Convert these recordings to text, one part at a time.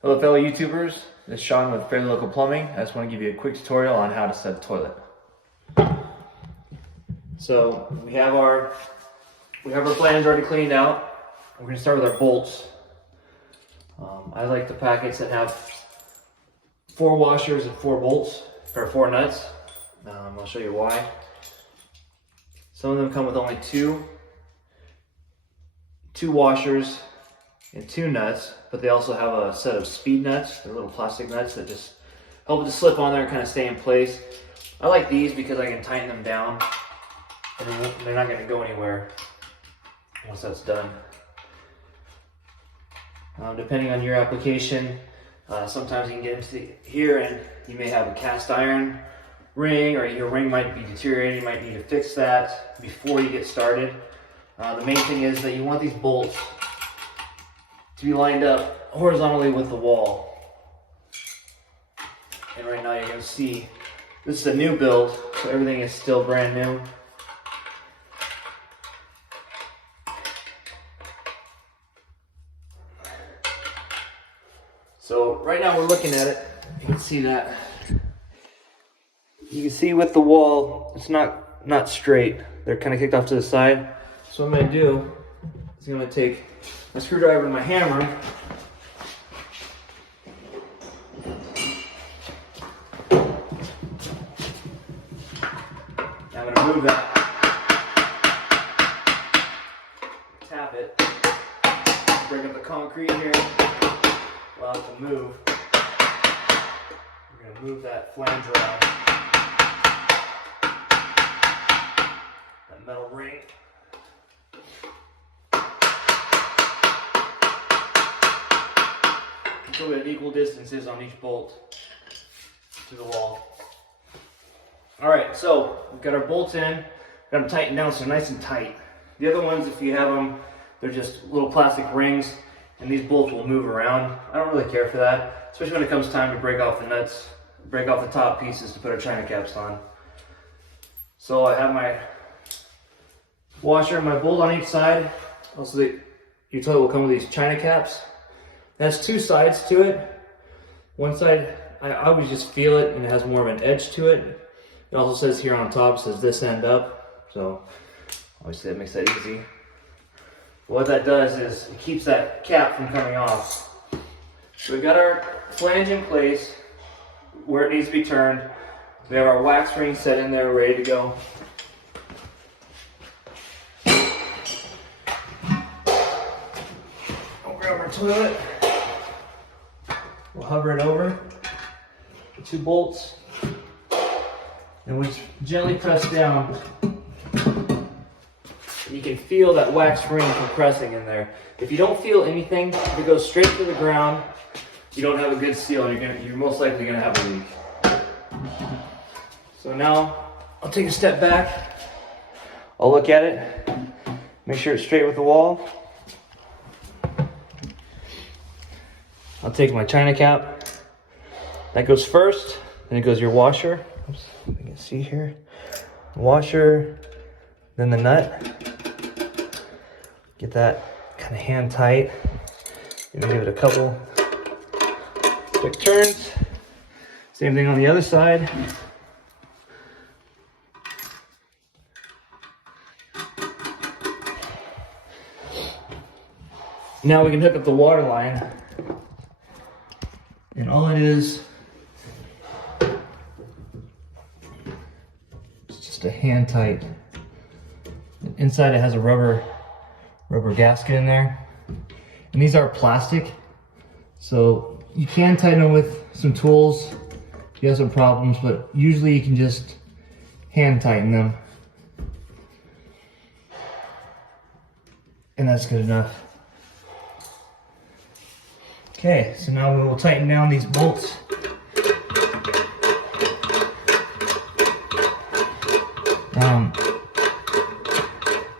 Hello fellow YouTubers, this is Sean with Fairly Local Plumbing. I just want to give you a quick tutorial on how to set a toilet. So we have our flange already cleaned out. We're going to start with our bolts. I like the packets that have 4 washers and 4 bolts, or 4 nuts. I'll show you why. Some of them come with only two washers and 2 nuts, but they also have a set of speed nuts. They're little plastic nuts that just help it to slip on there and kind of stay in place. I like these because I can tighten them down and they're not going to go anywhere once that's done. Depending on your application, sometimes you can get into here and you may have a cast iron ring, or your ring might be deteriorating. You might need to fix that before you get started. The main thing is that you want these bolts to be lined up horizontally with the wall. And right now you're going to see this is a new build, so everything is still brand new. So right now we're looking at it. You can see that. You can see with the wall, it's not straight. They're kind of kicked off to the side. So what I'm going to do is I'm going to take my screwdriver and my hammer. Now I'm going to move that. Tap it. Bring up the concrete here. Allow it to move. We're going to move that flange around. That metal ring. So we have equal distances on each bolt to the wall. Alright, so we've got our bolts in. Got them tightened down so they're nice and tight. The other ones, if you have them, they're just little plastic rings, and these bolts will move around. I don't really care for that, especially when it comes time to break off the nuts, break off the top pieces to put our china caps on. So I have my washer and my bolt on each side. Also, your toilet will come with these china caps. It has 2 sides to it. One side, I always just feel it, and it has more of an edge to it. It also says here on top, it says this end up. So obviously that makes that easy. What that does is it keeps that cap from coming off. So we've got our flange in place where it needs to be turned. We have our wax ring set in there, ready to go. I'll grab our toilet. We'll hover it over the 2 bolts, and we gently press down. You can feel that wax ring compressing in there. If you don't feel anything, if it goes straight to the ground, you don't have a good seal, and you're most likely going to have a leak. So now I'll take a step back. I'll look at it, make sure it's straight with the wall. I'll take my china cap. That goes first, then it goes your washer. Oops, you can see here. Washer, then the nut. Get that kind of hand tight. Give it a couple quick turns. Same thing on the other side. Now we can hook up the water line. And all it is just a hand tight. Inside it has a rubber gasket in there. And these are plastic, so you can tighten them with some tools if you have some problems, but usually you can just hand tighten them. And that's good enough. Okay, so now we will tighten down these bolts.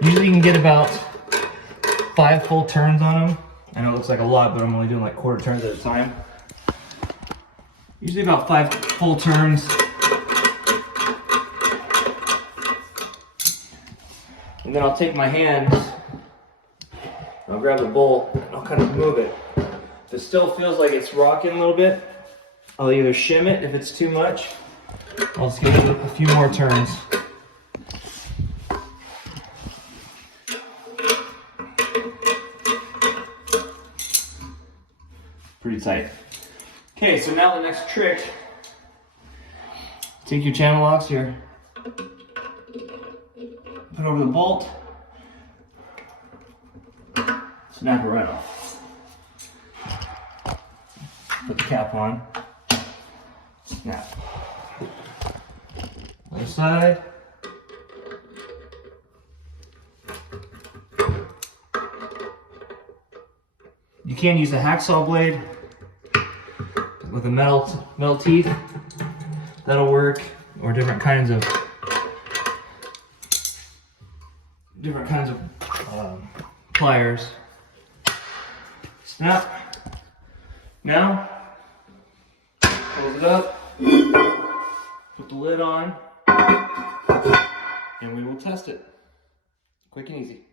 Usually you can get about 5 full turns on them. I know it looks like a lot, but I'm only doing like quarter turns at a time. Usually about 5 full turns. And then I'll take my hands, I'll grab the bolt, and I'll kind of move it If it still feels like it's rocking a little bit, I'll either shim it if it's too much. I'll just give it a few more turns. Pretty tight. Okay, so now the next trick, take your channel locks here, put over the bolt, snap it right off. Put the cap on, snap. Other side. You can use a hacksaw blade with a metal teeth. That'll work, or different kinds of pliers. Snap. Now, close it up. Put the lid on, and we will test it. Quick and easy.